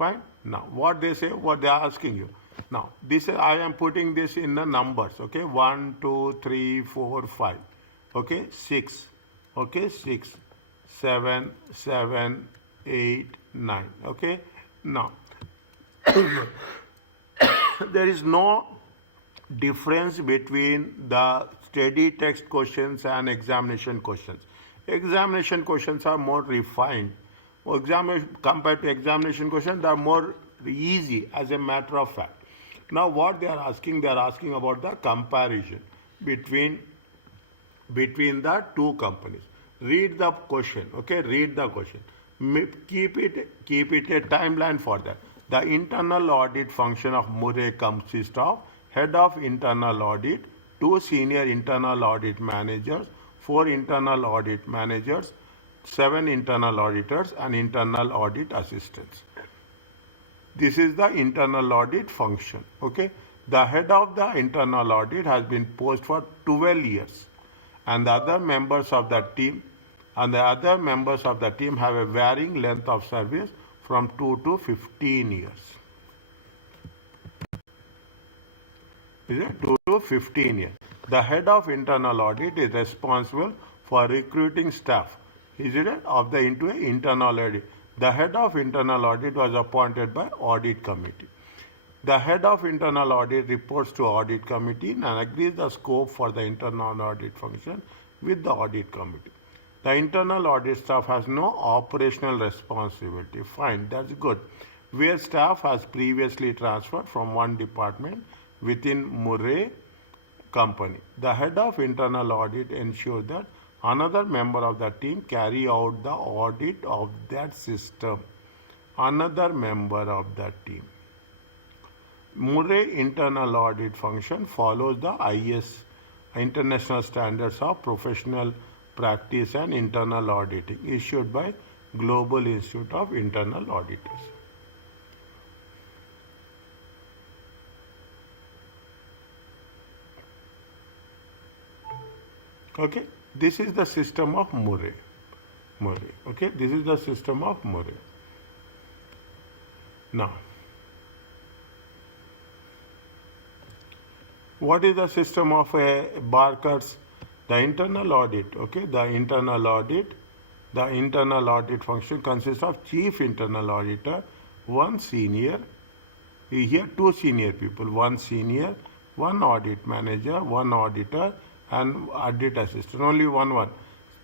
Fine. Now, what they say, what they are asking you. Now, this I am putting this in the numbers. Okay, 1, 2, 3, 4, 5. Okay, 6. Okay, 6, 7, 7, 8, 9. Okay. Now, there is no difference between the study text questions and examination questions. Examination questions are more refined. Compared to examination questions, they are more easy as a matter of fact. Now, what they are asking about the comparison between the two companies. Read the question. Okay, read the question. Keep it a timeline for that. The internal audit function of Murray consists of head of internal audit, 2 senior internal audit managers, 4 internal audit managers, 7 internal auditors, and internal audit assistants. This is the internal audit function. Okay, the head of the internal audit has been posted for 12 years, and the other members of the team have a varying length of service from 2 to 15 years. Is it 2 to 15 years? The head of internal audit is responsible for recruiting staff. Is it of the internal audit? The head of internal audit was appointed by audit committee. The head of internal audit reports to audit committee and agrees the scope for the internal audit function with the audit committee. The internal audit staff has no operational responsibility. Fine, that's good. Where staff has previously transferred from one department within Murray company. The head of internal audit ensures that another member of the team carry out the audit of that system. Another member of the team. Murray internal audit function follows the IS, International Standards of Professional Practice and Internal Auditing, issued by Global Institute of Internal Auditors. Okay, this is the system of Murray. Okay, this is the system of Murray. Now, what is the system of Barker's? The internal audit. Okay, the internal audit function consists of chief internal auditor, one senior. Here, 2 senior people, one senior, one audit manager, one auditor, and audit assistant. Only one.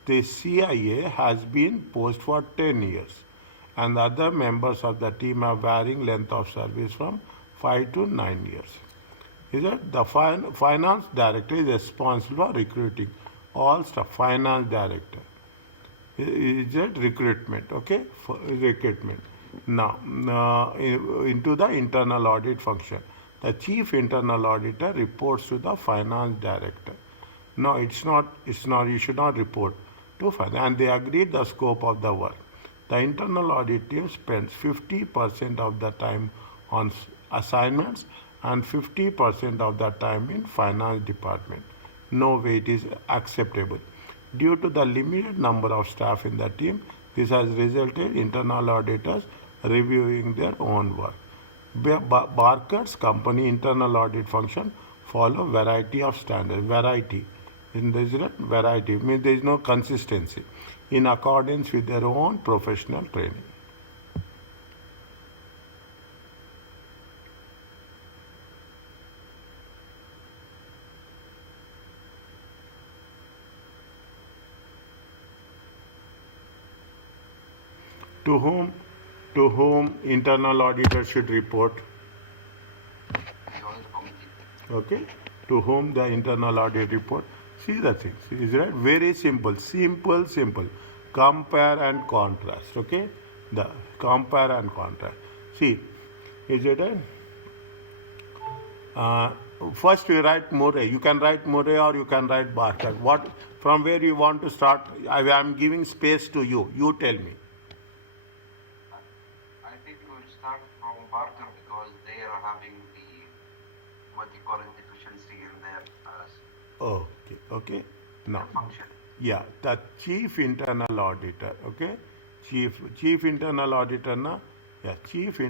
The CIA has been posted for 10 years, and the other members of the team have varying length of service from 5 to 9 years. Is that the finance director is responsible for recruiting all staff. Finance director is that recruitment. Okay, for recruitment. Now, into the internal audit function, the chief internal auditor reports to the finance director. No, it's not. You should not report to finance. And they agreed the scope of the work. The internal audit team spends 50% of the time on assignments and 50% of the time in finance department. No way it is acceptable. Due to the limited number of staff in the team, this has resulted in internal auditors reviewing their own work. Barker's company internal audit function follow variety of standards. Variety means there is no consistency in accordance with their own professional training. To whom internal auditor should report? Okay, to whom the internal audit report? See the thing, is right? Very simple. Compare and contrast. Okay, the compare and contrast. See, is it first you write Murray. You can write Murray or you can write Barker. From where you want to start? I am giving space to you. You tell me. Start from Barker because they are having deficiency in their Okay. Now, function. Yeah, the chief internal auditor. Okay, chief internal auditor na Yeah,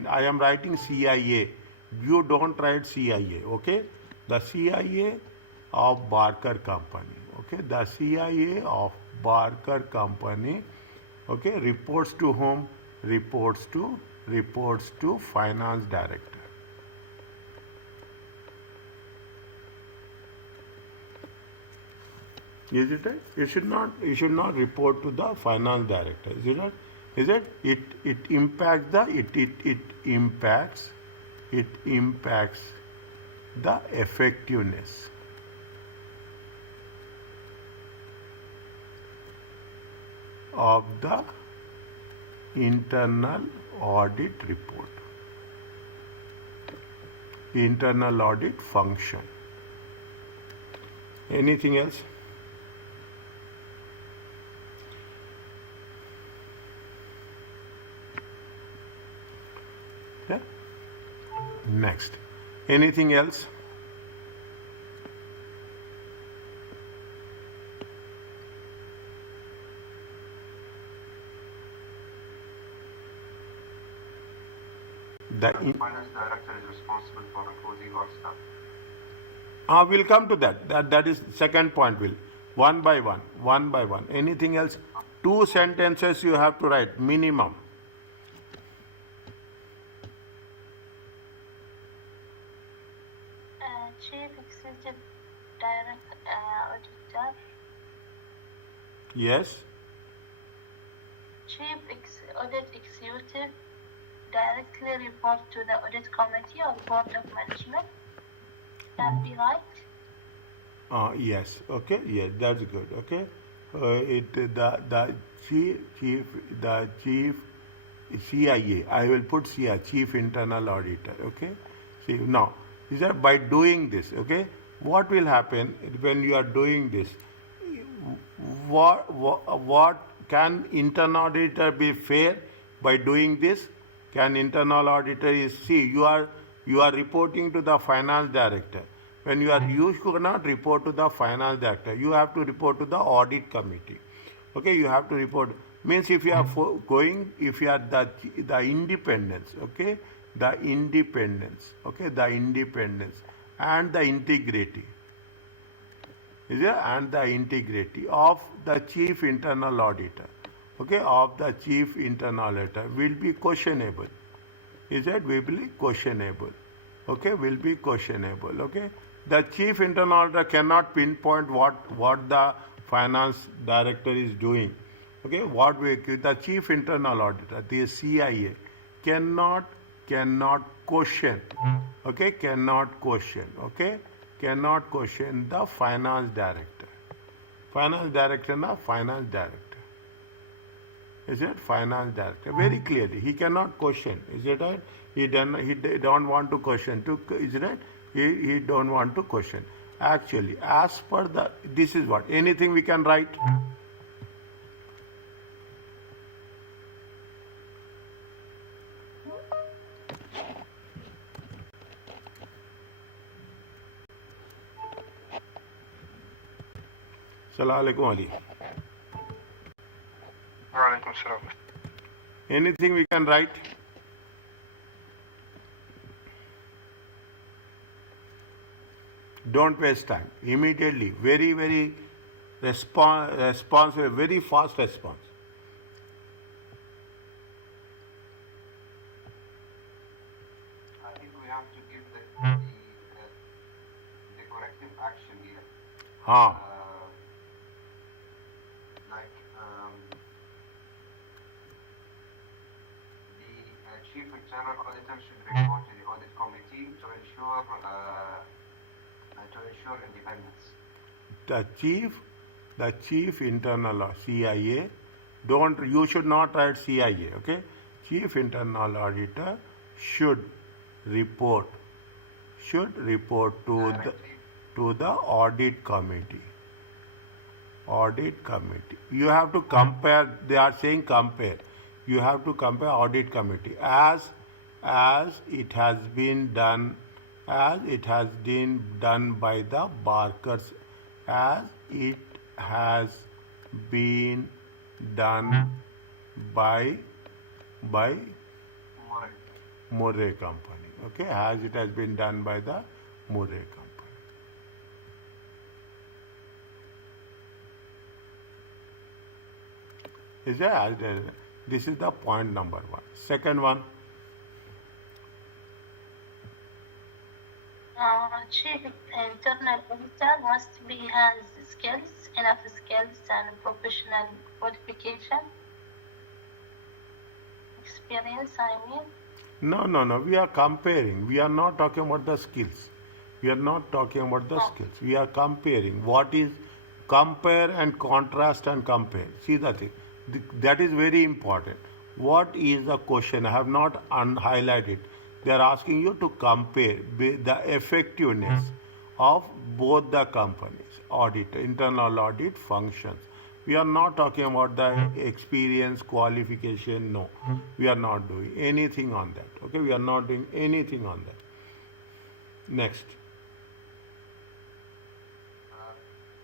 I am writing CIA. You don't write CIA, okay? The CIA of Barker Company, okay? The CIA of Barker Company, okay, reports to whom? Reports to finance director. Is it right? You should not report to the finance director. Is it right? Is it? It impacts it impacts the effectiveness of the internal audit report, internal audit function. Anything else? Yeah. Next. Anything else? The The finance director is responsible for recruiting all staff. we'll come to that. That is second point. Will one by one, one by one. Anything else? 2 sentences you have to write minimum. Chief Executive Director Auditor. Yes. Audit Executive directly report to the Audit Committee or Board of Management. That be right? Yes. Okay. Yes, that's good. Okay. The chief CIA. I will put CIA, Chief Internal Auditor. Okay. See now, is that by doing this? Okay. What will happen when you are doing this? What can internal auditor be fair by doing this? Can internal auditor you are reporting to the finance director. When you should not report to the finance director. You have to report to the audit committee. Okay, you have to report. Means if you are if you are the independence, okay, the independence, okay, the independence and the integrity. Is there? And the integrity of the chief internal auditor, okay, of the chief internal auditor will be questionable. Is that will be questionable? Okay, will be questionable. Okay, the chief internal auditor cannot pinpoint what the finance director is doing. Okay, the chief internal auditor, the CIA, cannot question. Okay, cannot question. Okay, cannot question the finance director. Finance director. Is it finance director? Very clearly, he cannot question. Is it right? He don't want to question. Is it right? He don't want to question. Actually, as per this is what anything we can write. Assalamu alaikum Ali. Walaikum salam. Anything we can write? Don't waste time. Immediately, very, very responsive, very fast response. I think we have to give the corrective action here. The chief internal auditor should report to the audit committee to ensure independence. The chief internal CIA, you should not write CIA, okay? Chief internal auditor should report to the audit committee. Audit committee. You have to compare. They are saying compare. You have to compare audit committee as it has been done by the Barkers, as it has been done by Murray Company. Okay, as it has been done by the Murray Company. Is that this is the point number one. Second one. Chief internal auditor must be has skills, enough skills and professional qualification, experience, I mean. No. We are comparing. We are not talking about the skills. We are not talking about the skills. We are comparing. What is compare and contrast and compare? See the thing. That is very important. What is the question? I have not highlighted. They are asking you to compare the effectiveness of both the companies, audit, internal audit functions. We are not talking about the experience, qualification, no. We are not doing anything on that. Okay, we are not doing anything on that. Next.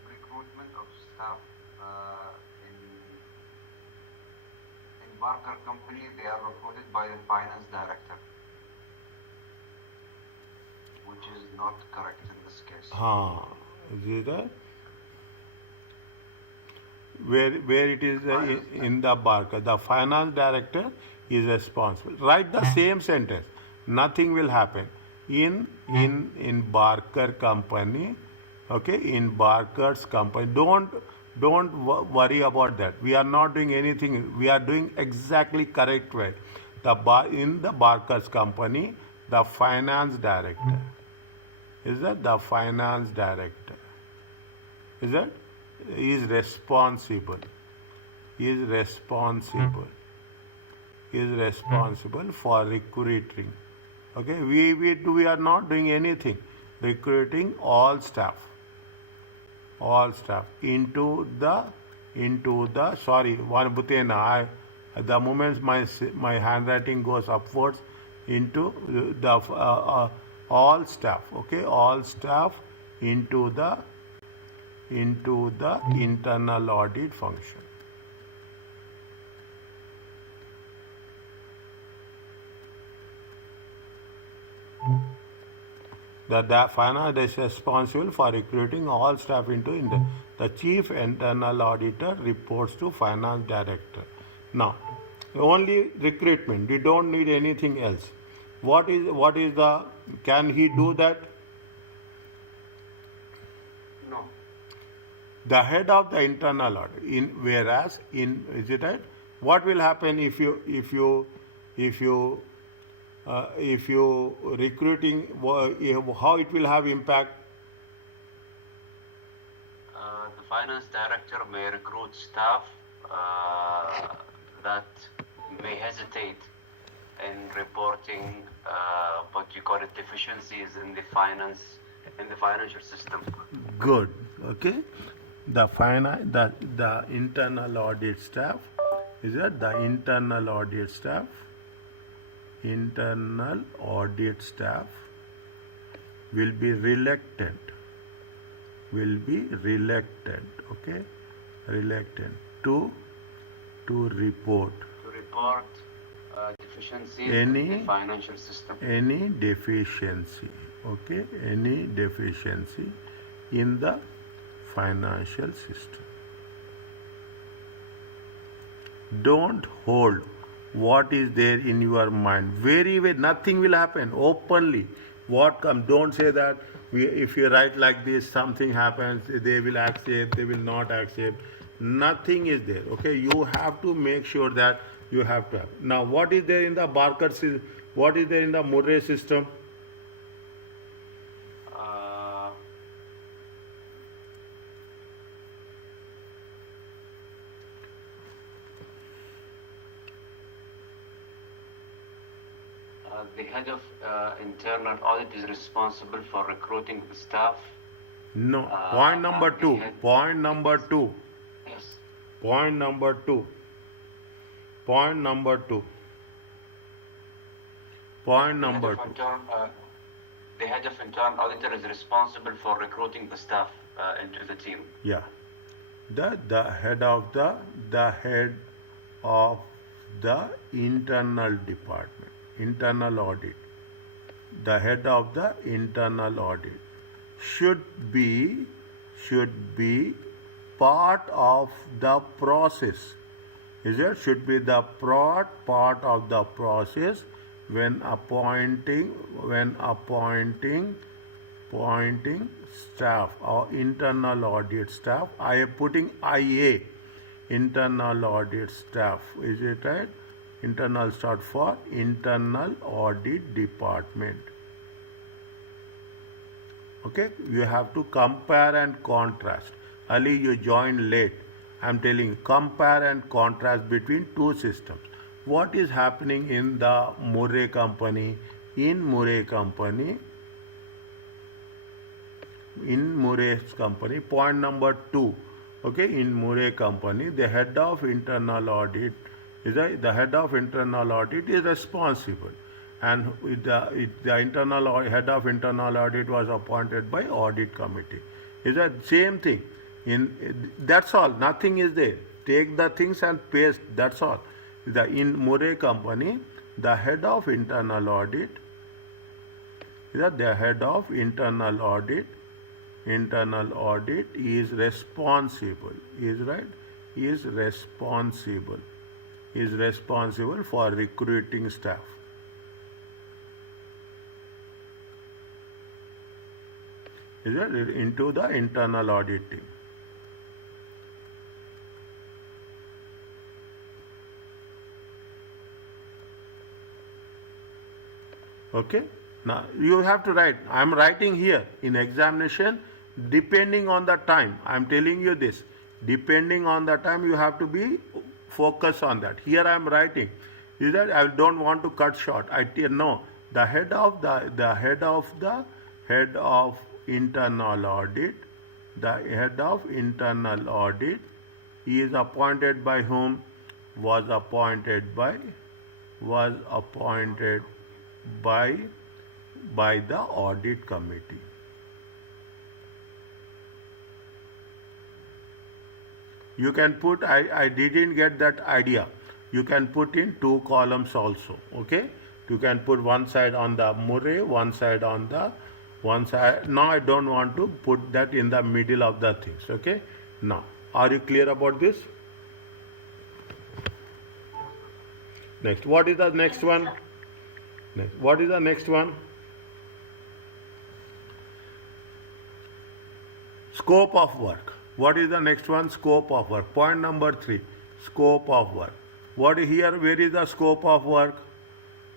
Recruitment of staff in Barker Company, they are recruited by the finance director, which is not correct in this case. Is it that? Where it is in the Barker, the finance director is responsible. Write the same sentence. Nothing will happen in Barker Company. Okay, in Barker's company. Don't worry about that. We are not doing anything. We are doing exactly correct way. In the Barker's company, the finance director. Is that the finance director? Is that? Is responsible. Is responsible. Is responsible for recruiting. Okay, we are not doing anything. Recruiting all staff into the sorry, one Bhutena, the moment my handwriting goes upwards into the all staff, okay, all staff into the internal audit function. The finance is responsible for recruiting all staff into the chief internal auditor reports to finance director. Now, only recruitment. We don't need anything else. What is the? Can he do that? No. The head of the internal audit. Is it right? What will happen if you recruiting, how it will have impact? The finance director may recruit staff that may hesitate in reporting what you call it deficiencies in the financial system. Good. Okay. The internal audit staff, is that the internal audit staff? Internal audit staff will be reluctant, okay, reluctant to report Deficiencies in the financial system. Any deficiency, okay, any deficiency in the financial system. Don't hold what is there in your mind. Nothing will happen openly. What comes, don't say that if you write like this, something happens, they will accept, they will not accept. Nothing is there. Okay, you have to make sure that you have to have. Now, what is there in the Barker system? What is there in the Murray system? The head of internal audit is responsible for recruiting the staff. No. Point number two. Point number two. Yes. Point number two. Point number two. Point number two. The head of internal auditor is responsible for recruiting the staff into the team. Yeah. The head of the internal department. internal audit, the head of the internal audit should be part of the process. Is it should be the part of the process when appointing staff or internal audit staff. I am putting IA, internal audit staff. Is it right? Internal short for internal audit department. Okay, you have to compare and contrast. Ali, you joined late. I am telling you, compare and contrast between two systems. What is happening in the Murray company? In Murray's company, point number 2. Okay, in Murray company, the head of internal audit is responsible, and the head of internal audit was appointed by audit committee. Is that same thing? That's all. Nothing is there. Take the things and paste. That's all. In Murray company, the head of internal audit is responsible. Is responsible for recruiting staff. Is it into the internal audit team. Okay. Now you have to write. I am writing here in examination. Depending on the time, I am telling you this. Depending on the time, you have to be focused on that. Here I am writing. Is that I don't want to cut short. No. The head of internal audit. The head of internal audit is appointed by whom? Was appointed by the audit committee. You can put, I didn't get that idea. You can put in 2 columns also. Okay. You can put one side on the Murray, one side. Now I don't want to put that in the middle of the things. Okay. Now, are you clear about this? Next. What is the next one? What is the next one? Scope of work. What is the next one? Scope of work. Point number 3. Scope of work. Where is the scope of work?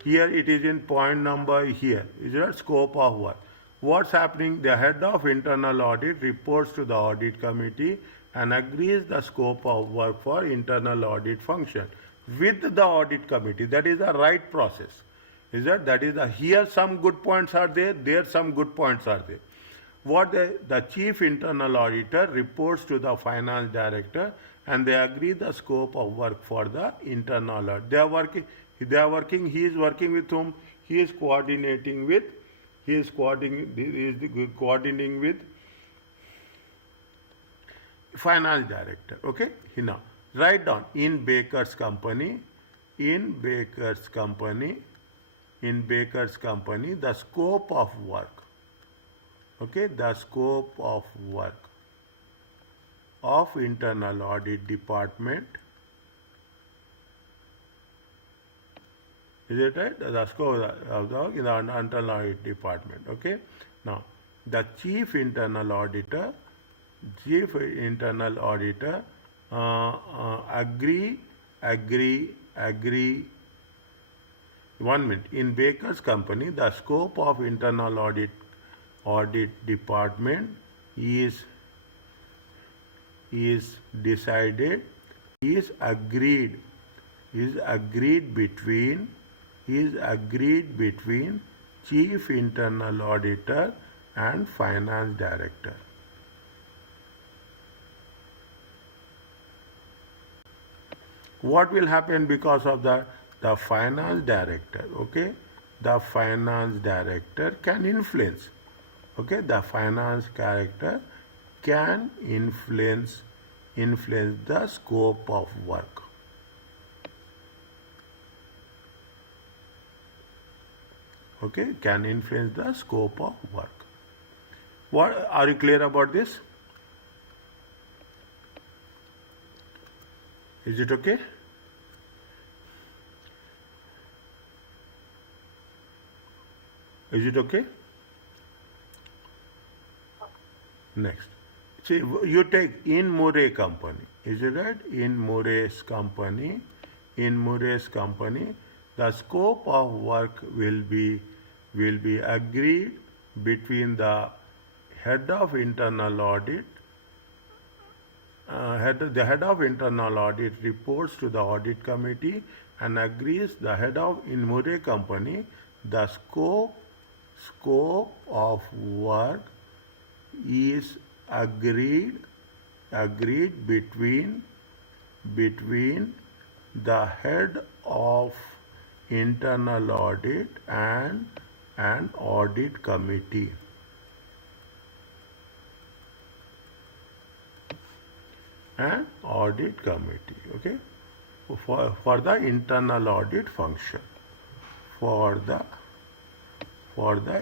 Here it is in point number here. Is that scope of work? What's happening? The head of internal audit reports to the audit committee and agrees the scope of work for internal audit function with the audit committee. That is the right process. Here some good points are there some good points are there. The chief internal auditor reports to the finance director and they agree the scope of work for the internal audit. He is working with whom? He is coordinating with finance director. Okay. Now write down in Baker's company, the scope of work. Okay, the scope of work of internal audit department. Is it right? The scope of the internal audit department. Okay. Now, the chief internal auditor agree. 1 minute. In Baker's company, the scope of internal audit department is decided, is agreed between chief internal auditor and finance director. What will happen because of the finance director? Okay, the finance director can influence. Okay, the finance director can influence the scope of work. Okay, can influence the scope of work. What are you clear about this? Is it okay? Is it okay? Next. See, you take in Murray company. Is it right? In Murray's company, the scope of work will be agreed between the head of internal audit. The head of internal audit reports to the audit committee and agrees. The head of in Murray company, the scope of work is agreed between the head of internal audit and an audit committee. An audit committee, okay, for the internal audit function, for the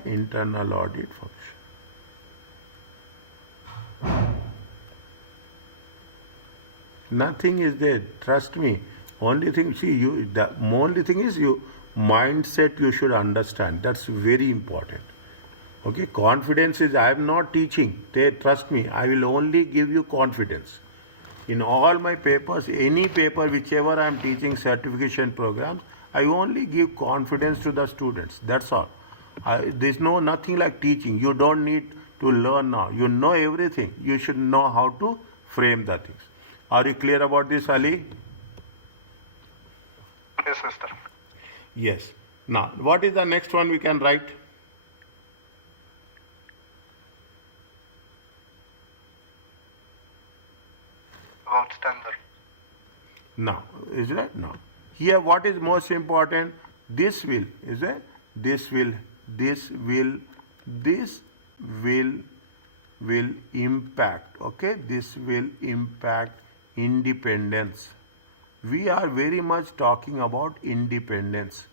internal audit function. Nothing is there. Trust me. Only thing, see, the only thing is mindset you should understand. That's very important. Okay, confidence is, I am not teaching. Trust me, I will only give you confidence. In all my papers, any paper, whichever I am teaching certification programs, I only give confidence to the students. That's all. There's nothing like teaching. You don't need to learn now. You know everything. You should know how to frame the things. Are you clear about this, Ali? Yes, Mr. Yes. Now, what is the next one we can write? About standard. Now, is it? Now, here what is most important? This will, is it? This will impact, okay? This will impact independence. We are very much talking about independence.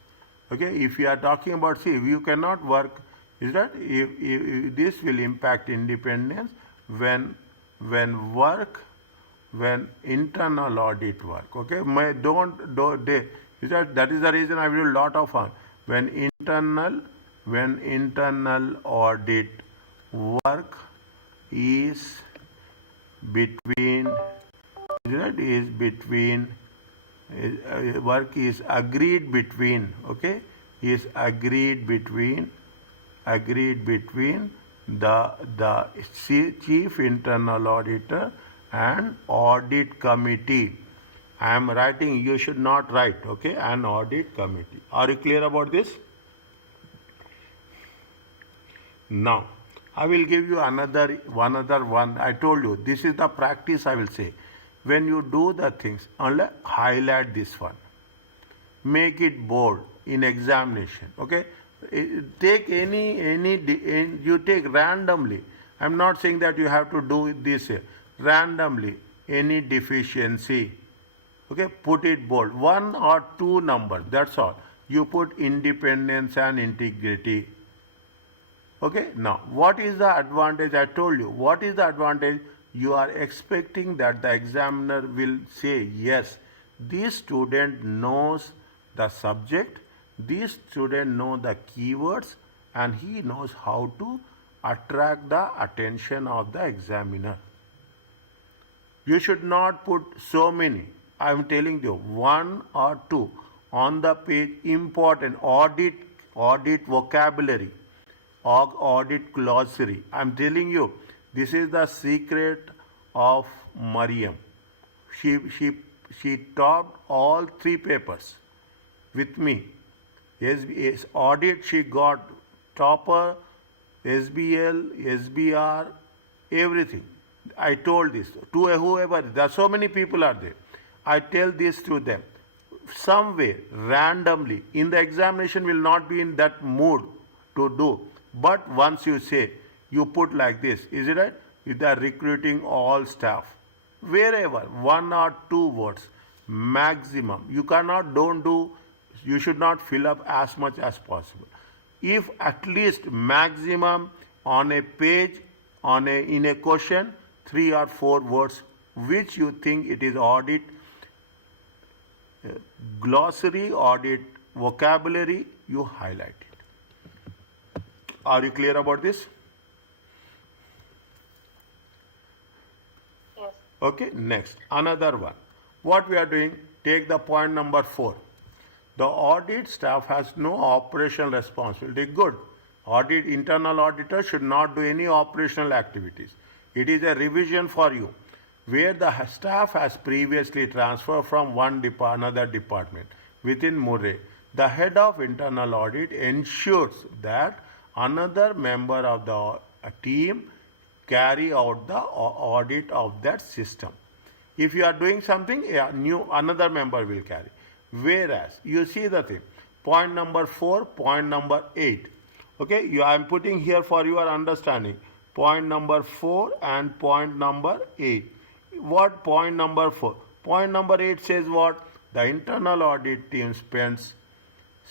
Okay, if you are talking about, see, you cannot work, is that? If this will impact independence when internal audit work. Okay, that is the reason I will do a lot of fun. When internal audit work is between, work is agreed between, okay, is agreed between the chief internal auditor and audit committee. I am writing, you should not write, okay, an audit committee. Are you clear about this? Now, I will give you another one. I told you, this is the practice, I will say. When you do the things, only highlight this one. Make it bold in examination, okay? Take you take randomly. I'm not saying that you have to do this here. Randomly, any deficiency, okay, put it bold. 1 or 2 numbers, that's all. You put independence and integrity. Okay, now what is the advantage? I told you, what is the advantage? You are expecting that the examiner will say, yes, this student knows the subject, this student knows the keywords, and he knows how to attract the attention of the examiner. You should not put so many. I am telling you, 1 or 2 on the page, important, audit vocabulary, or audit glossary. I am telling you, this is the secret of Mariam. She topped all 3 papers with me. Yes, audit she got topper, SBL, SBR, everything. I told this to whoever, there are so many people are there. I tell this to them. Some way, randomly, in the examination will not be in that mood to do. But once you say, you put like this, is it right? They are recruiting all staff. Wherever, 1 or 2 words, maximum. You should not fill up as much as possible. if at least maximum on a page, in a question, 3 or 4 words which you think it is audit glossary, audit vocabulary, you highlight it. Are you clear about this? Yes. Okay, next, another one. What we are doing, take the point number 4. The audit staff has no operational responsibility. Good. Audit, internal auditor should not do any operational activities. It is a revision for you, where the staff has previously transferred from another department within Murray. The head of internal audit ensures that another member of the team carry out the audit of that system. If you are doing something, another member will carry. Whereas, you see the thing, point number 4, point number 8. Okay, I am putting here for your understanding. Point number 4 and point number 8. What point number 4? Point number 8 says what? The internal audit team spends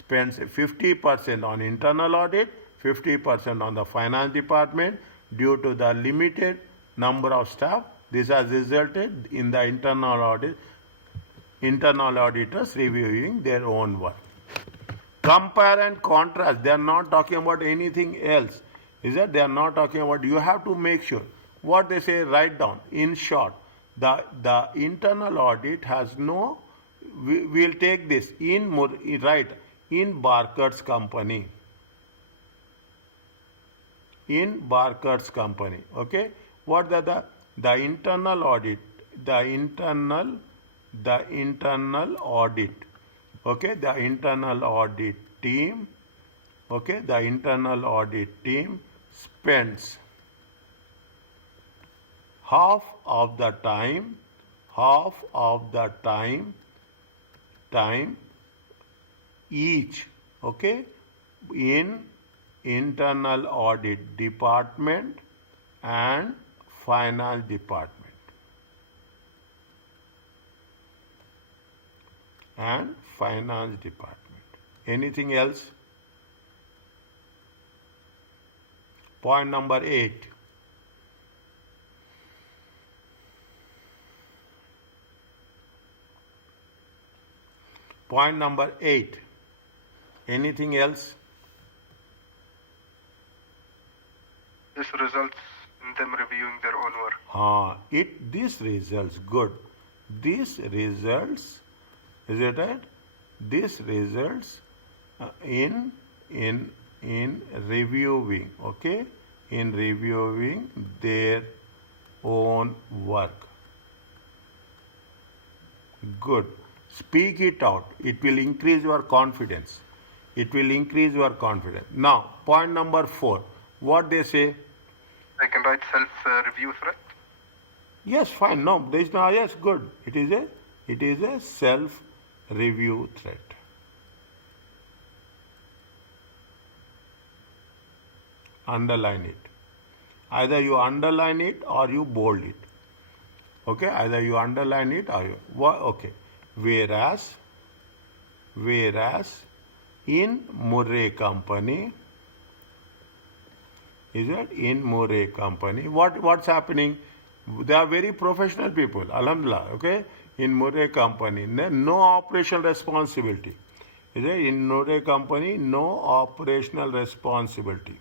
50% on internal audit, 50% on the finance department. Due to the limited number of staff, this has resulted in the internal auditors reviewing their own work. Compare and contrast. They are not talking about anything else. Is that they are not talking about, you have to make sure what they say, write down. In short, the internal audit has no, we'll take this in Barker's company. In Barker's company. Okay, what the internal audit, the internal audit. Okay, the internal audit team. Okay, the internal audit team spends half of the time each, okay, in internal audit department and finance department. Anything else? Point number 8. Point number 8. Anything else? This results in them reviewing their own work. This results, good. This results, is it right? This results in reviewing, okay? In reviewing their own work. Good. Speak it out. It will increase your confidence. Now, point number 4. What they say? I can write self-review threat. Yes, fine. No, there is no. Yes, good. It is a self-review threat. Underline it. Either you underline it or you bold it. Okay. Either you underline it or you. Okay. Whereas in Murray company. Is it in Murray company? What's happening? They are very professional people, alhamdulillah, okay? In Murray company, no operational responsibility. Is it in Murray company, no operational responsibility.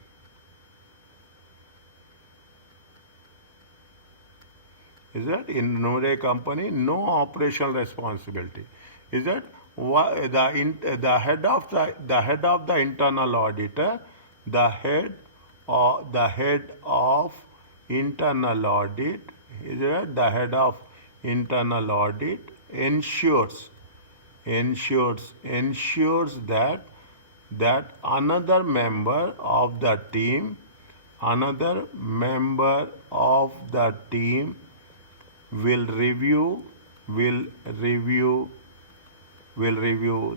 Is that in Murray company, no operational responsibility? Is that the head of the internal auditor, the head of internal audit, is it the head of internal audit ensures that another member of the team will review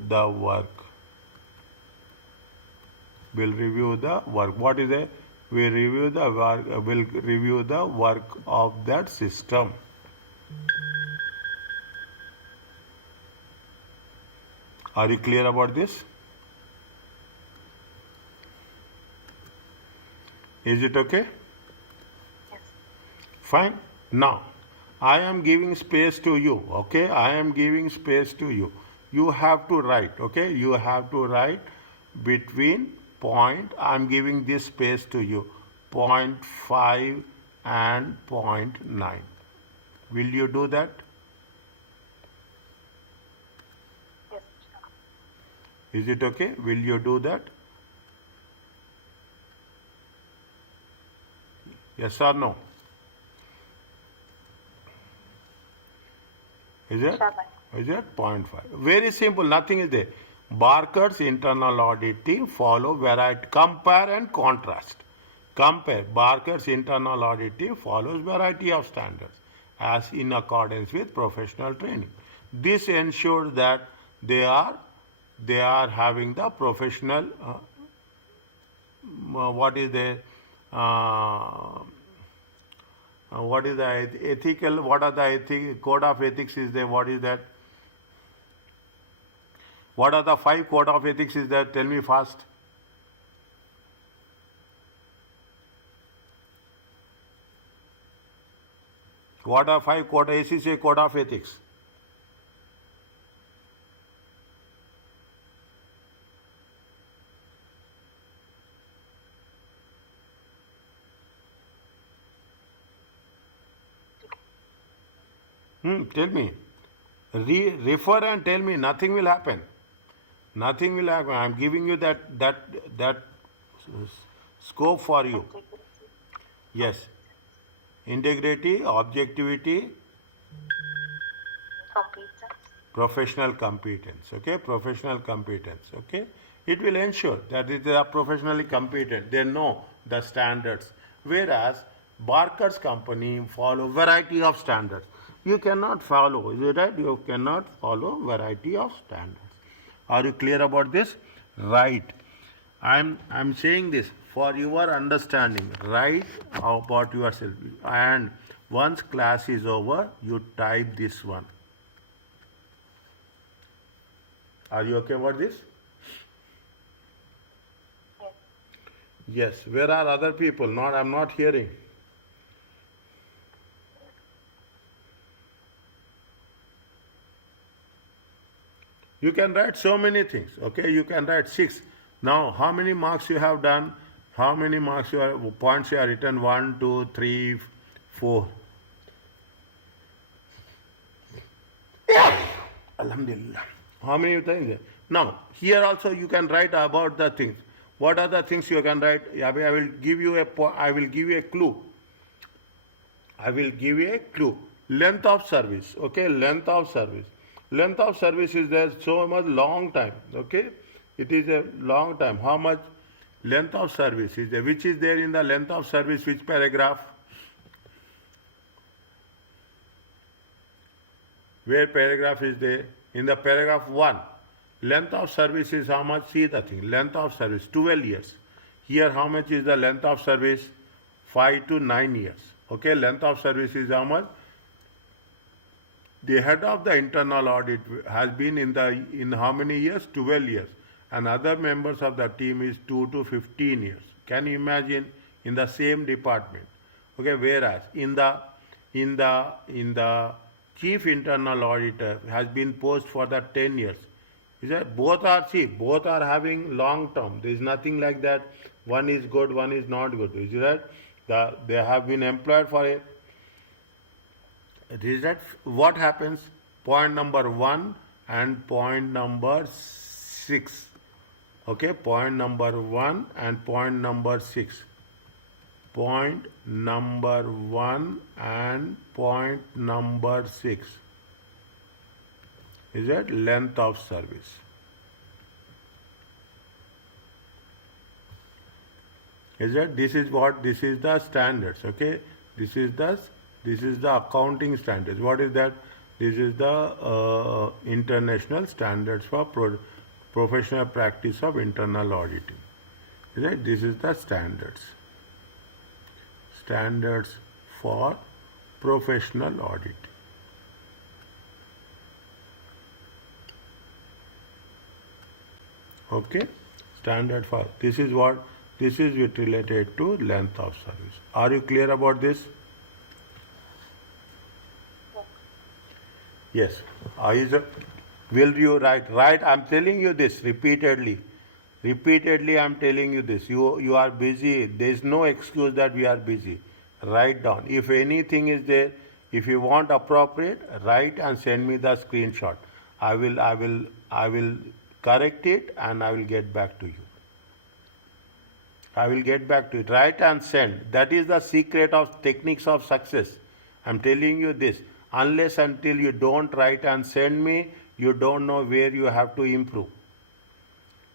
the work. What is it? Will review the work of that system. Are you clear about this? Is it okay? Yes. Fine. Now, I am giving space to you, okay? I am giving space to you. You have to write, okay? You have to write between point, I am giving this space to you, 0.5 and 0.9. Will you do that? Yes, sure. Is it okay? Will you do that? Yes or no? Is it? Sure, bye. Is it 0.5? Very simple, nothing is there. Barker's internal audit team follow variety, compare and contrast. Compare. Barker's internal audit team follows variety of standards as in accordance with professional training. This ensures that they are having the professional what is the what is the ethical, what are the code of ethics is there, what is that, what are the 5 code of ethics is there, tell me fast. What are 5 code, ACCA code of ethics? Tell me. Refer and tell me. Nothing will happen. Nothing will happen. I am giving you that scope for you. Yes. Integrity, objectivity, Competence. professional competence. Okay, professional competence. Okay, it will ensure that they are professionally competent. They know the standards. Whereas Barker's company follow variety of standards. You cannot follow. Is it right? You cannot follow variety of standards. Are you clear about this? Right. I'm saying this for your understanding. Write about yourself. And once class is over, you type this one. Are you okay about this? Yes. Yes. Where are other people? Not, I'm not hearing. You can write so many things. Okay, you can write 6. Now, how many marks you have done? How many marks you have, points you have written? 1, 2, 3, 4. Alhamdulillah. How many things? Now, here also you can write about the things. What are the things you can write? I will give you a clue. I will give you a clue. Length of service. Okay, length of service. Length of service is there so much long time. Okay, it is a long time. How much length of service is there? Which is there in the length of service? Which paragraph? Where paragraph is there? In the paragraph 1. Length of service is how much? See the thing. Length of service 12 years. Here how much is the length of service? 5 to 9 years. Okay, length of service is how much? The head of the internal audit has been in how many years? 12 years. And other members of the team is 2 to 15 years. Can you imagine in the same department? Okay, whereas in the chief internal auditor has been post for the 10 years. Is that both are having long term. There is nothing like that. One is good, one is not good. Is that they have been employed for a result. What happens? Point number 1 and point number 6. Okay, point number 1 and point number 6. Point number 1 and point number 6. Is that length of service? Is that this is the standards? Okay, this is the accounting standards. What is that? This is the international standards for professional practice of internal auditing. Is that this is the standards for professional audit. Okay, standard for this is This is with related to length of service. Are you clear about this? Yes. Will you write? Right. I'm telling you this repeatedly. Repeatedly, I'm telling you this. You are busy. There is no excuse that we are busy. Write down. If anything is there, if you want appropriate, write and send me the screenshot. I will correct it and I will get back to you. I will get back to it. Write and send. That is the secret of techniques of success. I'm telling you this. Unless until you don't write and send me, you don't know where you have to improve.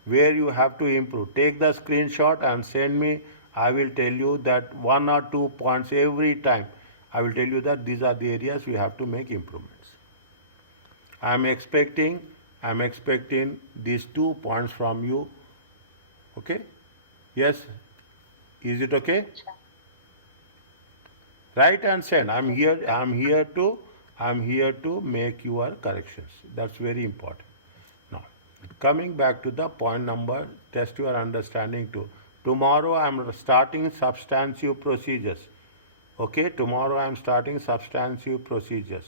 Where you have to improve. Take the screenshot and send me. I will tell you that 1 or 2 points every time. I will tell you that these are the areas we have to make improvements. I'm expecting these 2 points from you. Okay? Yes? Is it okay? Write and send. I'm here to make your corrections. That's very important. Now, coming back to the point number, test your understanding too. Tomorrow I'm starting substantive procedures. Okay, tomorrow I'm starting substantive procedures.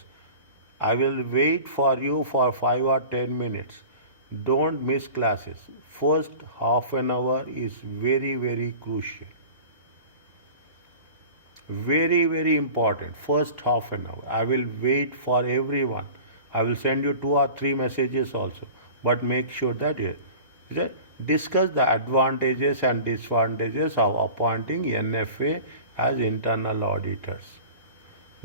I will wait for you for 5 or 10 minutes. Don't miss classes. First half an hour is very, very crucial. Very, very important. First half an hour. I will wait for everyone. I will send you 2 or 3 messages also. But make sure that you discuss the advantages and disadvantages of appointing NFA as internal auditors.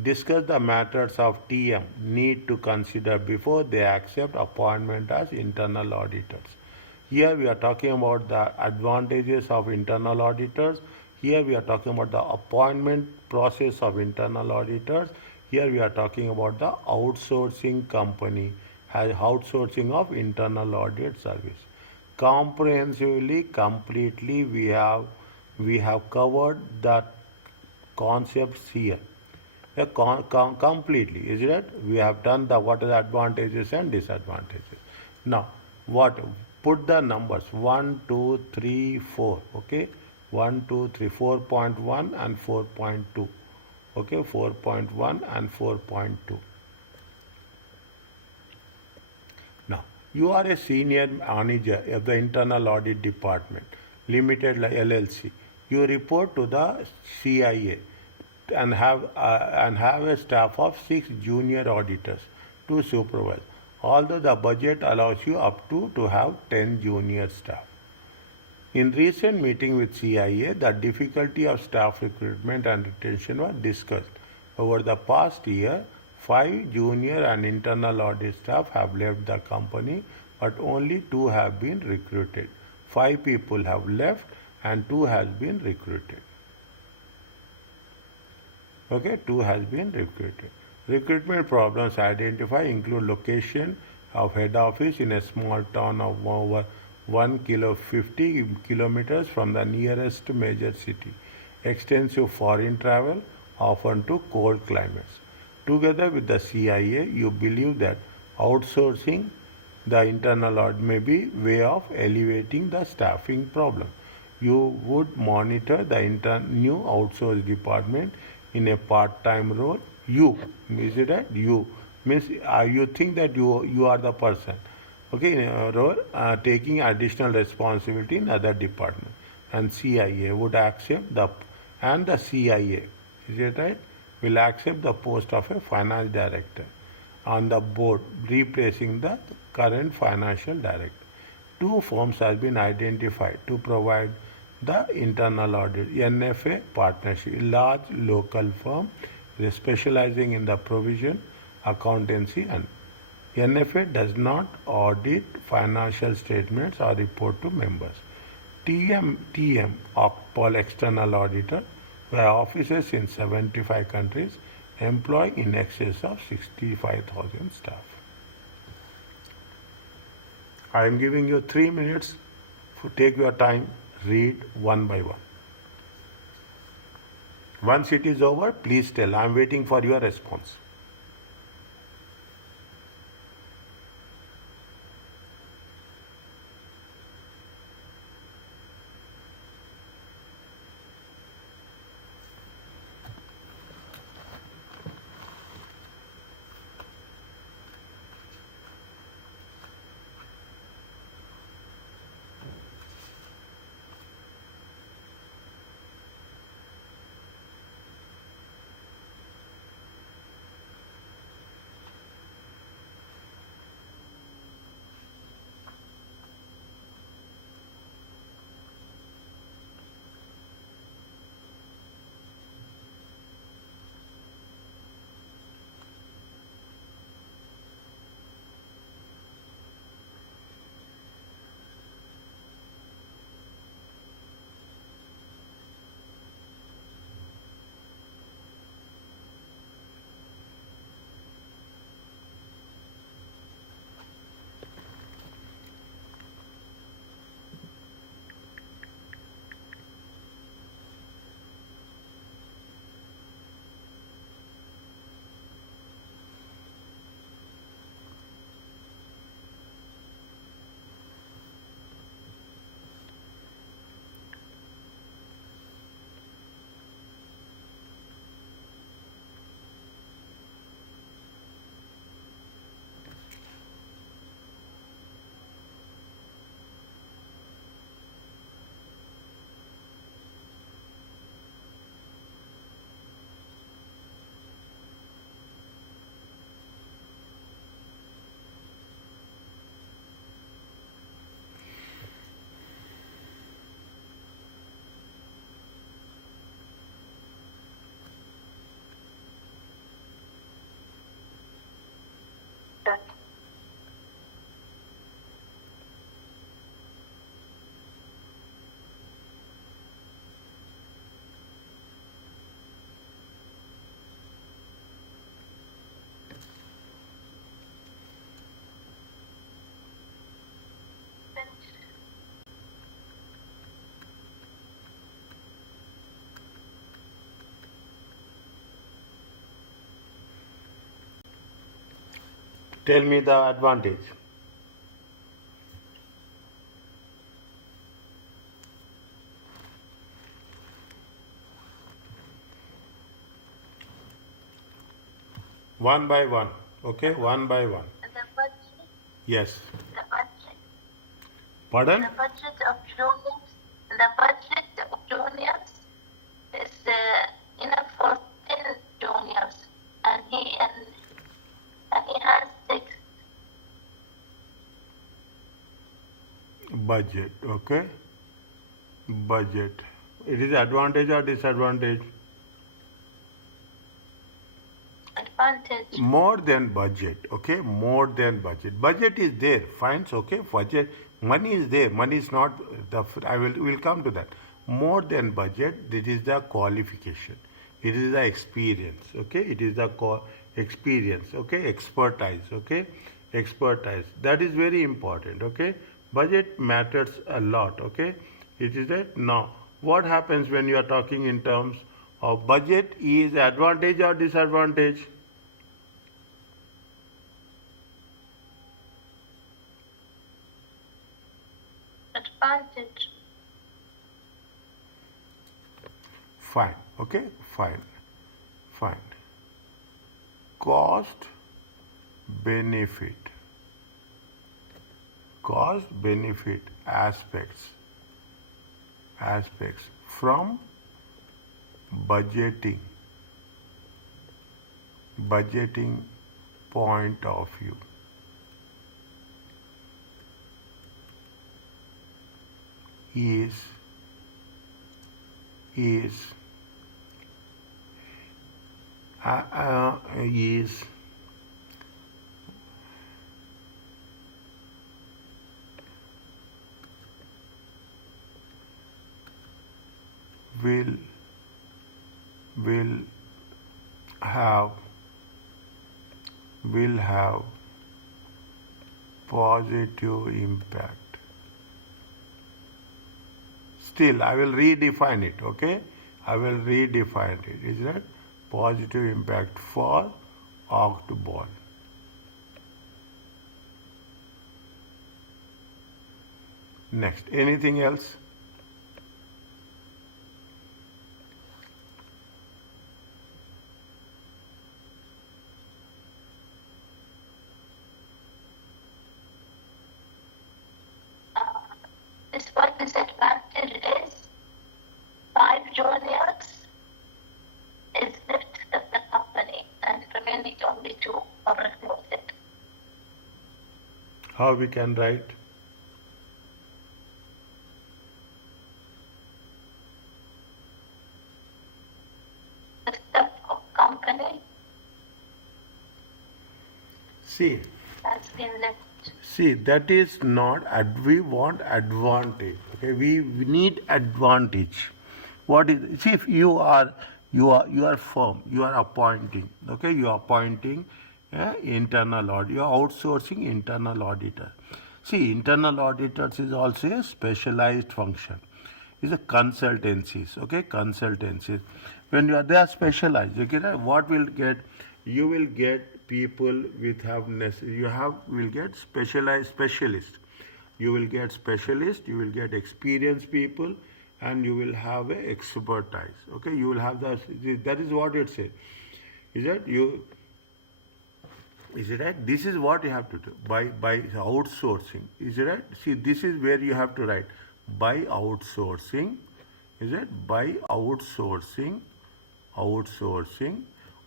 Discuss the matters of TM need to consider before they accept appointment as internal auditors. Here we are talking about the advantages of internal auditors. Here we are talking about the appointment process of internal auditors. Here we are talking about the outsourcing company, outsourcing of internal audit service. Comprehensively, completely, we have covered the concepts here. Completely, is it? We have done what are the advantages and disadvantages. Now, put the numbers 1, 2, 3, 4. Okay, 1, 2, 3, 4.1 and 4.2. Okay, 4.1 and 4.2. Now, you are a senior manager of the internal audit department, limited LLC. You report to the CIA and have a staff of 6 junior auditors to supervise. Although the budget allows you up to have 10 junior staff. In recent meeting with CIA, the difficulty of staff recruitment and retention was discussed. Over the past year, 5 junior and internal audit staff have left the company, but only 2 have been recruited. 5 people have left and 2 has been recruited. Okay, 2 has been recruited. Recruitment problems identified include location of head office in a small town of over 50 kilometers from the nearest major city. Extensive foreign travel, often to cold climates. Together with the CIA, you believe that outsourcing the internal audit may be way of elevating the staffing problem. You would monitor the new outsourced department in a part-time role. You, is it right? You means you think that you are the person. Okay, role taking additional responsibility in other department, and CIA would accept the CIA, is it right? Will accept the post of a finance director on the board, replacing the current financial director. 2 firms have been identified to provide the internal audit. NFA partnership, large local firm specializing in the provision, accountancy, and NFA does not audit financial statements or report to members. TM Ocpol external auditor, who have offices in 75 countries, employ in excess of 65,000 staff. I am giving you 3 minutes to take your time, read one by one. Once it is over, please tell. I am waiting for your response. Tell me the advantage. One by one. Okay, one by one. The budget, Yes. the budget, Pardon? the budget of juniors is enough for 10 juniors, and he has 6. Budget. Okay. Budget. It is advantage or disadvantage? Advantage. More than budget. Okay, more than budget. Budget is there. Fine. Okay. Budget. Money is there. Money is not the. Will come to that. More than budget. This is the qualification. It is the experience. Okay. It is the experience. Okay. Expertise. Okay. Expertise. That is very important. Okay. Budget matters a lot. Okay. It is that. Now, what happens when you are talking in terms of budget? Is advantage or disadvantage? Advantage. Fine. Okay. Fine. Fine. Cost benefit. Cost benefit aspects from budgeting point of view. Is will have positive impact. Still, I will redefine it. Okay, I will redefine it. Is that positive impact for octoball? Next, anything else? This one disadvantage is 5 juniors is left of the company and remaining only 2 are recruited. How we can write? The staff of company See, has been left. See, that is not we want advantage. Okay, we need advantage. What is? See, if you are firm, you are appointing. Okay, you are appointing internal audit. You are outsourcing internal auditor. See, internal auditors is also a specialized function. It's a consultancies. Okay, consultancies. When they are specialized. Okay, right? What will get? You will get people will get specialists. You will get specialists, you will get experienced people, and you will have a expertise. Okay, you will have that is what it says. Is it right? This is what you have to do by outsourcing. Is it right? See, this is where you have to write by outsourcing. Is it by outsourcing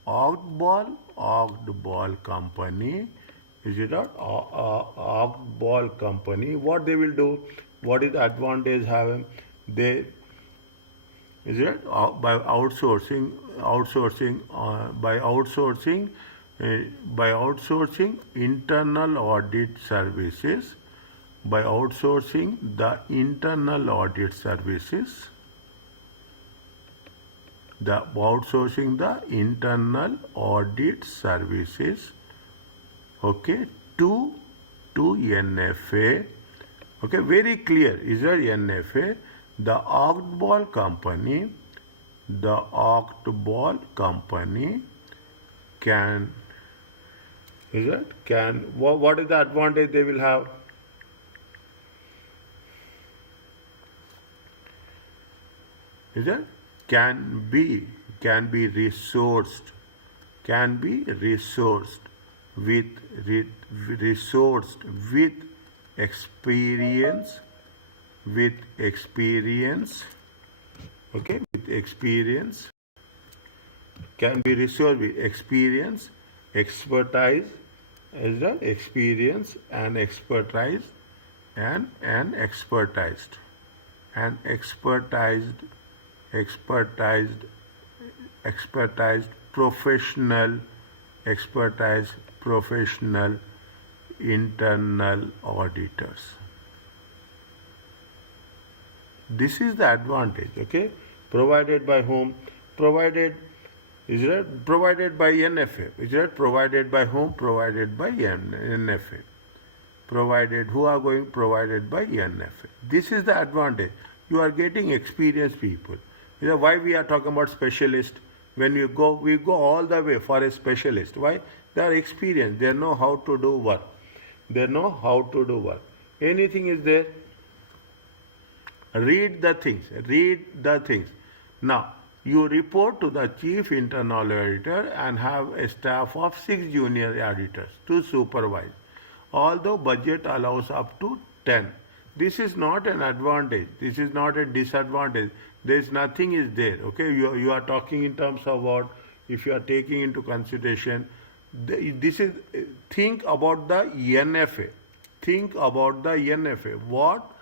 Ogdball company? Is it not? Ogdball company. What they will do? What is the advantage have? They is it by outsourcing internal audit services, by outsourcing the internal audit services. The outsourcing the internal audit services, okay, to NFA. Okay, very clear. Is there NFA? The Octball company can Is it? What is the advantage they will have? Is it? Can be resourced, with resourced experience, okay, with experience, can be resourced with experience, expertise, is the experience and expertise, and expertised, and expertised professional, internal auditors. This is the advantage, okay? Provided by whom? Provided, is it? Provided by NFA. Is it? Provided by whom? Provided by NFA. Provided, who are going? Provided by NFA. This is the advantage. You are getting experienced people. You know why we are talking about specialist? When we go all the way for a specialist. Why? They are experienced. They know how to do work. Anything is there. Read the things. Now, you report to the chief internal auditor and have a staff of 6 junior auditors to supervise. Although budget allows up to 10. This is not an advantage. This is not a disadvantage. There is nothing is there. Okay, you are talking in terms of what, if you are taking into consideration, this is, think about the NFA. What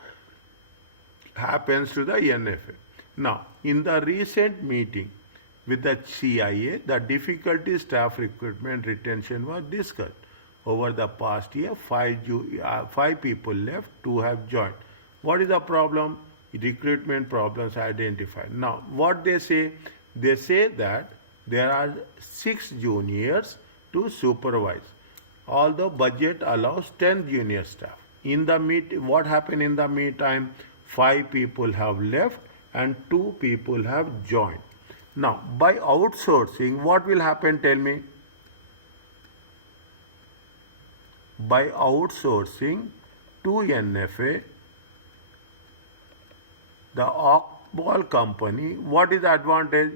happens to the NFA? Now, in the recent meeting with the CIA, the difficulty staff recruitment retention was discussed. Over the past year, 5 people left, 2 have joined. What is the problem? Recruitment problems identified. Now, what they say? They say that there are 6 juniors to supervise. Although budget allows 10 junior staff. What happened in the meantime? 5 people have left and 2 people have joined. Now, by outsourcing, what will happen? Tell me. By outsourcing to NFA, the oddball company, what is the advantage?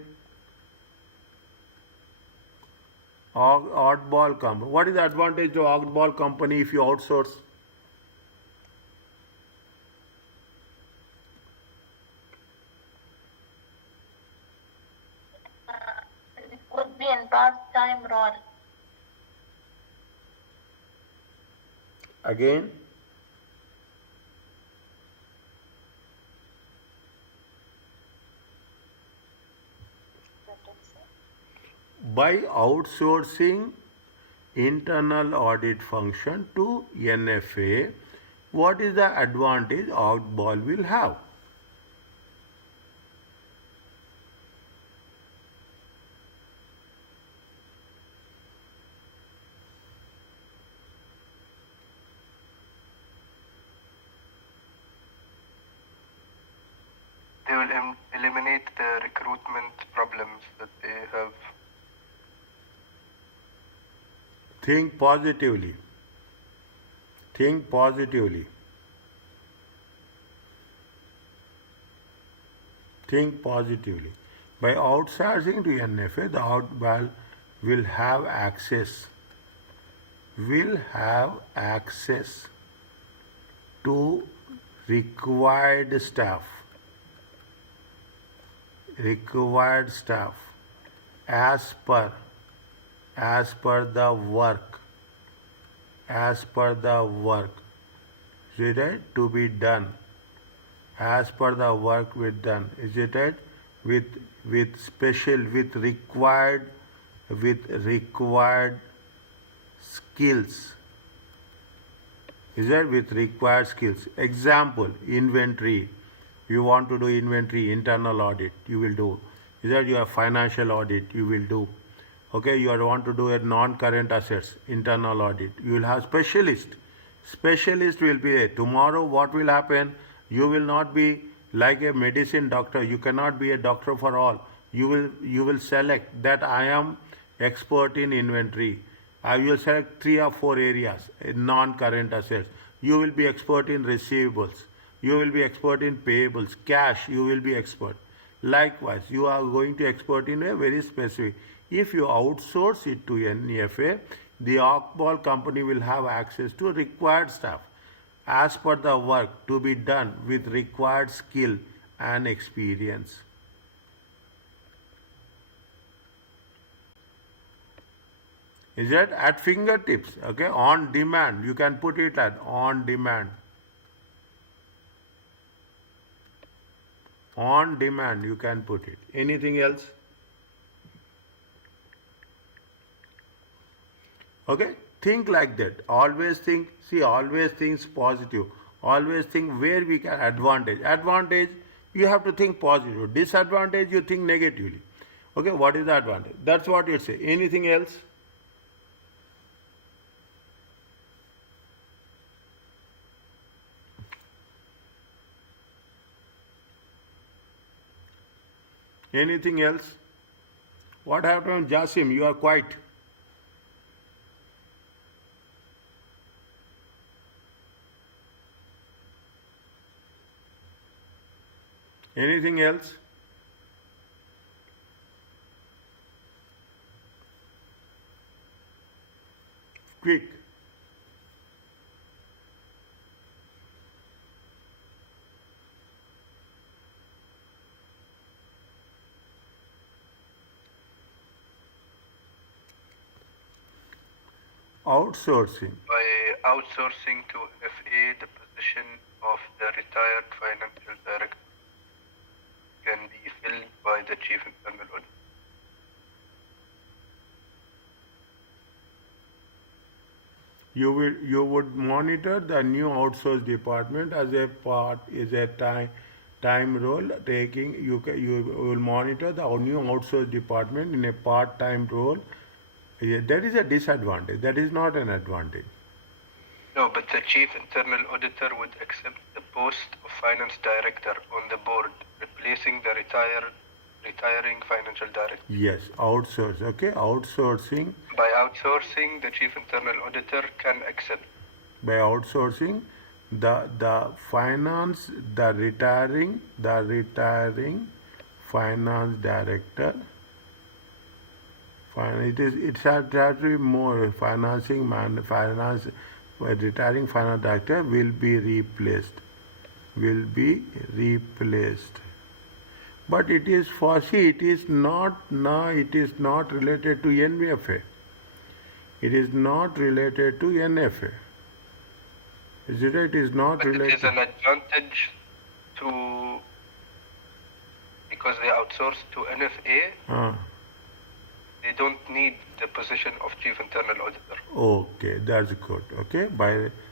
Oddball company. What is the advantage of oddball company if you outsource? It would be in part-time role. Again, by outsourcing internal audit function to NFA, what is the advantage oddball will have? They will eliminate the recruitment problems that they have. Think positively. By outsourcing to NFA, the oddball will have access to required staff as per the work, is it right, to be done, as per the work with done, is it right, with required skills, is that with required skills? Example, inventory. You want to do inventory, internal audit, you will do. Is that your financial audit, you will do. Okay, you want to do a non-current assets, internal audit. You will have specialist. Specialist will be there. Tomorrow what will happen? You will not be like a medicine doctor. You cannot be a doctor for all. You will select that I am expert in inventory. You will select 3 or 4 areas, non-current assets. You will be expert in receivables. You will be expert in payables, cash. You will be expert. Likewise, you are going to expert in a very specific. If you outsource it to NFA, the Ockball company will have access to required staff as per the work to be done with required skill and experience. Is that at fingertips? Okay, on demand. You can put it at on demand. On demand, you can put it. Anything else? Okay, think like that. Always think, see, always think positive. Always think where we can advantage. Advantage, you have to think positive. Disadvantage, you think negatively. Okay, what is the advantage? That's what you say. Anything else? Anything else? What happened, Jasim? You are quiet. Anything else? Quick. Outsourcing. By outsourcing to FA the position of the retired financial director can be filled by the chief internal auditor. You would monitor the new outsourced department as a part is a time role taking you will monitor the new outsourced department in a part-time role. Yeah, that is a disadvantage. That is not an advantage. No, but the chief internal auditor would accept the post of finance director on the board, replacing the retiring financial director. Yes, outsource. Okay, outsourcing. By outsourcing, the chief internal auditor can accept. By outsourcing, the finance, the retiring finance director. It has to be more retiring finance director will be replaced. But it is it is not related to NFA. It is not related to NFA. Is it? It is not but related. It is an advantage to because they outsource to NFA. They don't need the position of chief internal auditor. Okay, that's good. Okay, So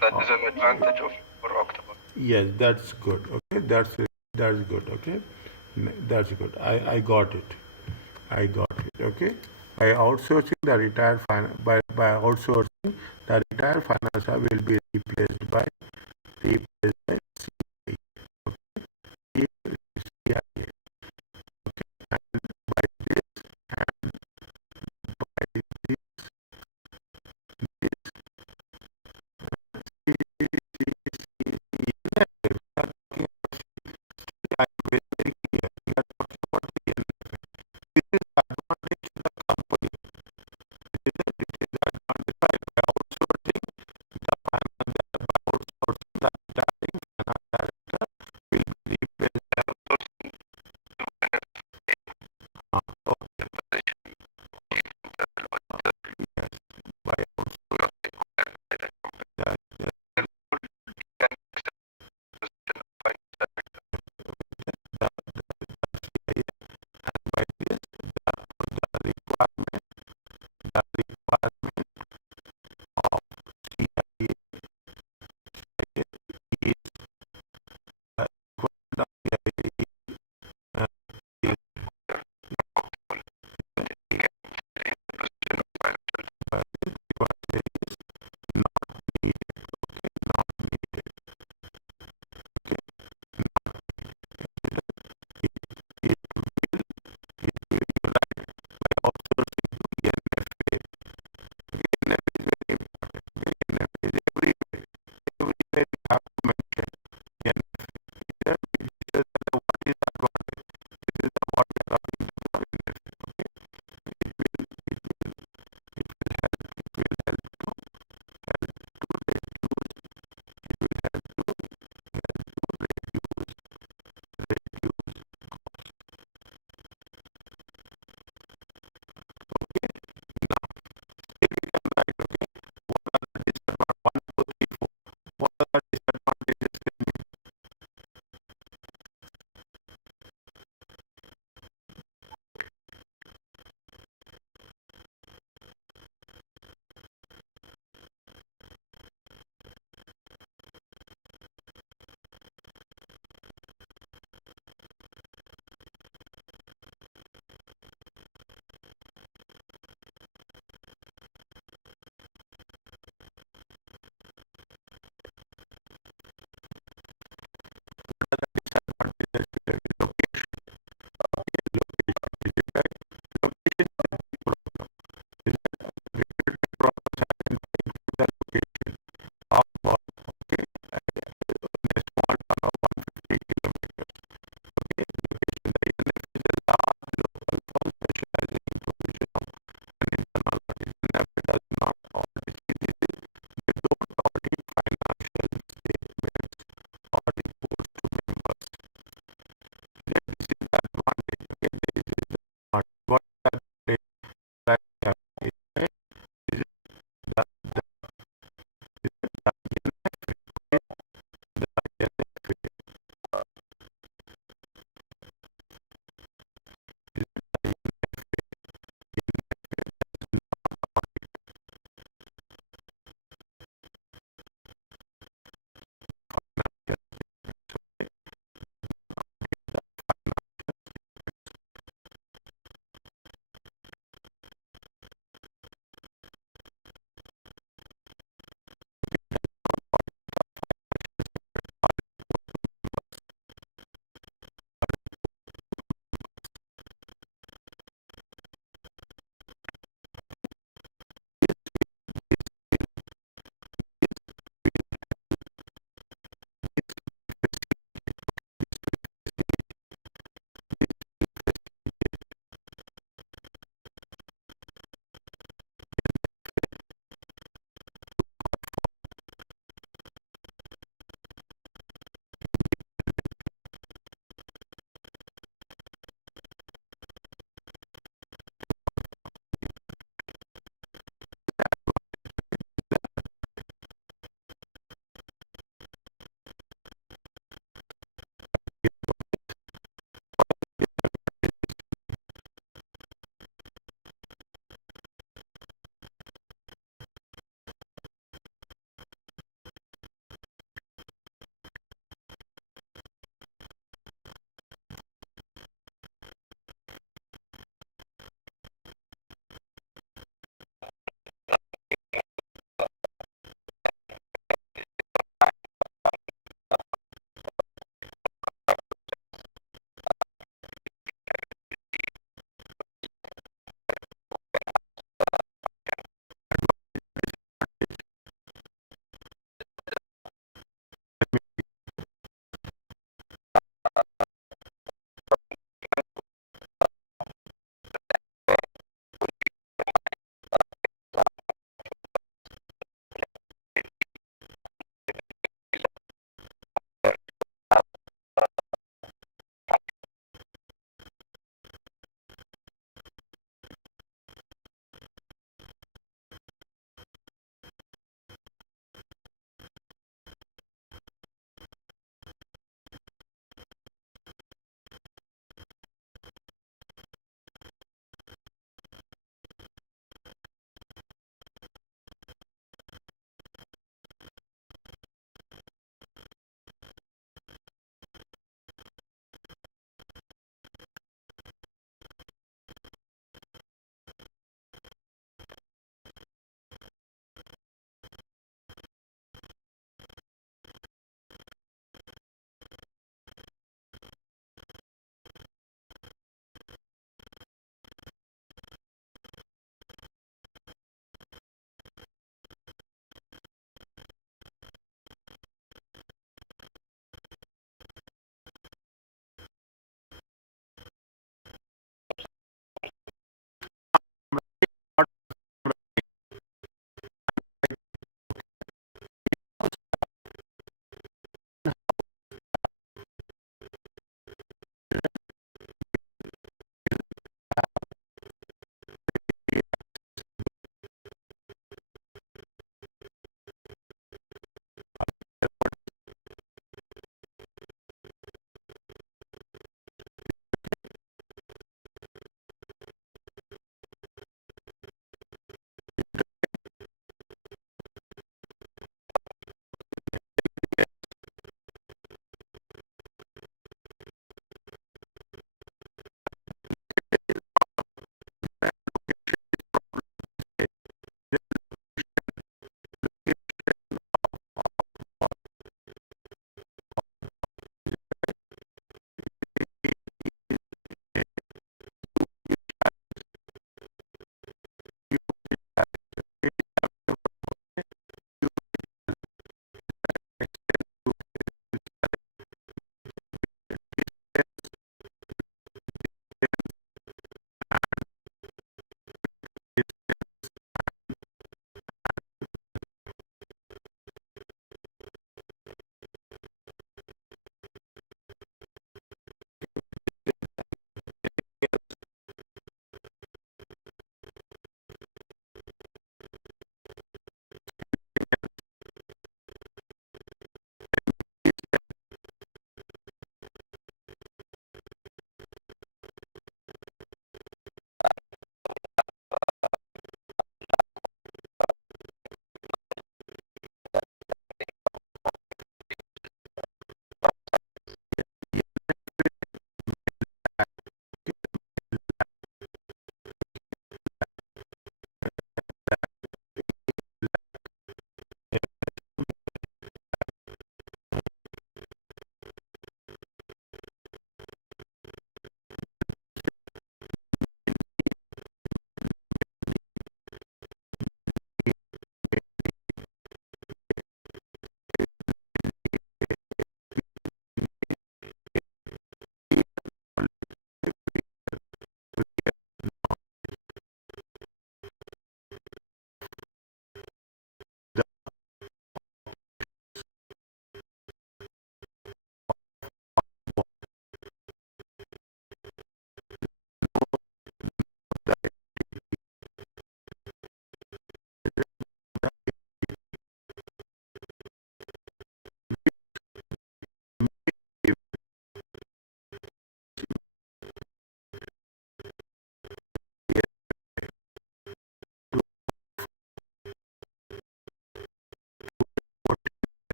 that is an advantage for October. Yes, that's good. Okay, that's good. Okay, that's good. I got it. Okay, by outsourcing the retired by outsourcing the retired financier will be replaced by